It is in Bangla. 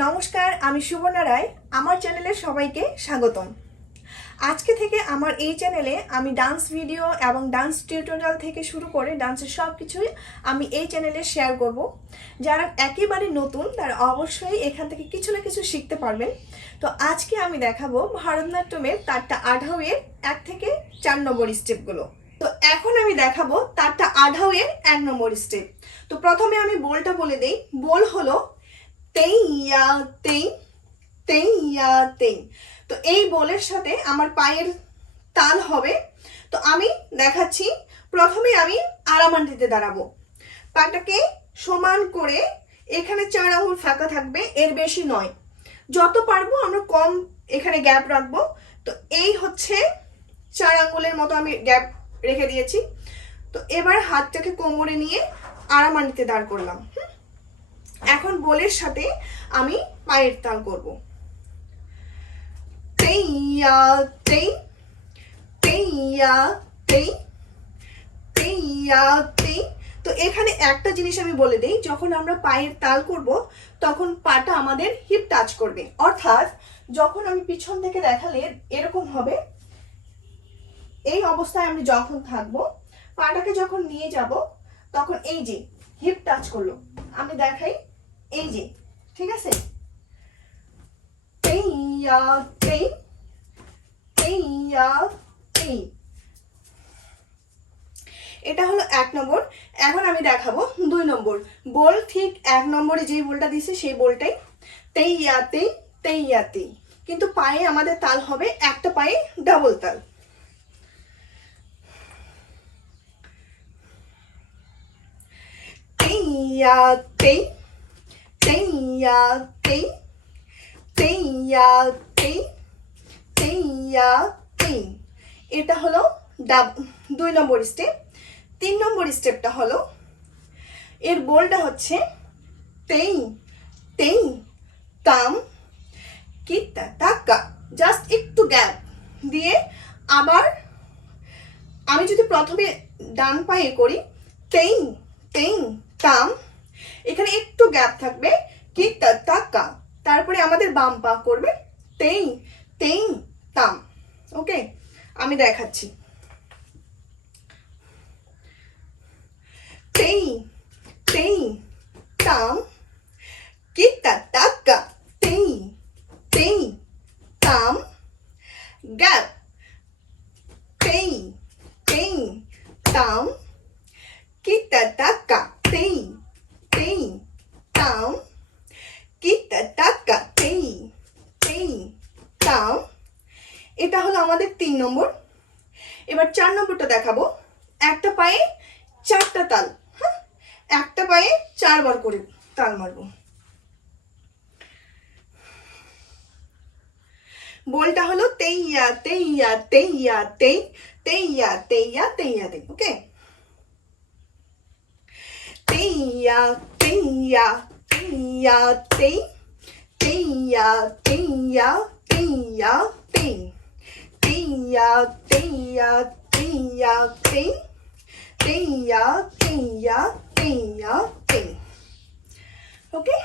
নমস্কার, আমি সুবর্ণা রায়। আমার চ্যানেলে সবাইকে স্বাগতম। আজকে থেকে আমার এই চ্যানেলে আমি ডান্স ভিডিও এবং ডান্স টিউটোরিয়াল থেকে শুরু করে ডান্সের সব কিছুই আমি এই চ্যানেলে শেয়ার করব। যারা একেবারে নতুন তারা অবশ্যই এখান থেকে কিছু না কিছু শিখতে পারবেন। তো আজকে আমি দেখাবো ভারতনাট্যমের তারটা আঢাউয়ের 1 থেকে 4 নম্বর স্টেপগুলো। তো এখন আমি দেখাবো তারটা আঢাউয়ের 1 নম্বর স্টেপ। তো প্রথমে আমি বোলটা বলে দেই। বোল হলো তেই ইয়া তেই, তেই ইয়া তেই। তো এই বোলের সাথে আমার পায়ের তাল হবে। তো আমি দেখাচ্ছি। প্রথমে আমি আরামান্ডিতে দাঁড়াবো, পাটাকে সমান করে এখানে 4 আঙুল ফাঁকা থাকবে, এর বেশি নয়। যত পারবো আমরা কম এখানে গ্যাপ রাখবো। তো এই হচ্ছে 4 আঙুলের মতো আমি গ্যাপ রেখে দিয়েছি। তো এবার হাতটাকে কোমরে নিয়ে আরামান্ডিতে দাঁড় করলাম। এখন বোলের সাথে আমি পায়ের তাল করব। তেই ইয়া তেই, তেই ইয়া তেই, তেই ইয়া তেই। তো এখানে একটা জিনিস আমি বলে দেই, যখন আমরা পায়ের তাল করব তখন পাটা আমাদের হিপ টাচ করবে। অর্থাৎ যখন আমি পিছন থেকে দেখালে এরকম হবে। এই অবস্থায় আমি যখন থাকবো, পাটাকে যখন নিয়ে যাব তখন এই যে হিপ টাচ করলো, আমি দেখাই এই যে, ঠিক আছে? তেই ইয়া তেই, তেই ইয়া তেই। এটা হলো 1 নম্বর। এখন আমি দেখাবো 2 নম্বর বোল। ঠিক 1 নম্বরে যে বোলটা দিছে সেই বোলটাই, তেই ইয়া তেই, তেই ইয়া তেই। কিন্তু পায়ে আমাদের তাল হবে একটা পায়ে ডাবল তাল। তেই ইয়া তেই, তেই ইয়া তেই, তেই ইয়া তেই, তেই ইয়া তেই। এটা হলো 2 নম্বর স্টেপ। 3 নম্বর স্টেপটা হলো, এর বোলটা হচ্ছে তেই তেই তাম কিতা টাকা। জাস্ট একটু গ্যাপ দিয়ে আবার আমি যদি প্রথমে ডান পায়ে করি তেই তেই তাম, এখানে একটু গ্যাপ থাকবে কিতা টাকা। তারপরে আমাদের বাম পা করবে তেই তেই তাম। ওকে, আমি দেখাচ্ছি। তেই তেই তাম কিতা টাকা, তেই তেই তাম গ্যাপ, তেই তেই তাম কিতা টাকা, তেই তেই তাম কিতা টাকা, তেই তেই তাম। এটা হলো আমাদের 3 নম্বর। এবার 4 নম্বরটা দেখাবো। একটা পায়ে 4টা তাল। হ্যাঁ, একটা পায়ে 4 বার করে তাল মারবো। বোলটা হলো তেইয়া তেইয়া তেইয়া তেই, তেইয়া তেইয়া তেইয়া তেই। ওকে, তেইয়া তেইয়া তেইয়া তেই, তেইয়া তেইয়া তেইয়া তেই, তেইয়া তেইয়া তেইয়া তেই, তেইয়া তেইয়া তেইয়া তেই। ওকে।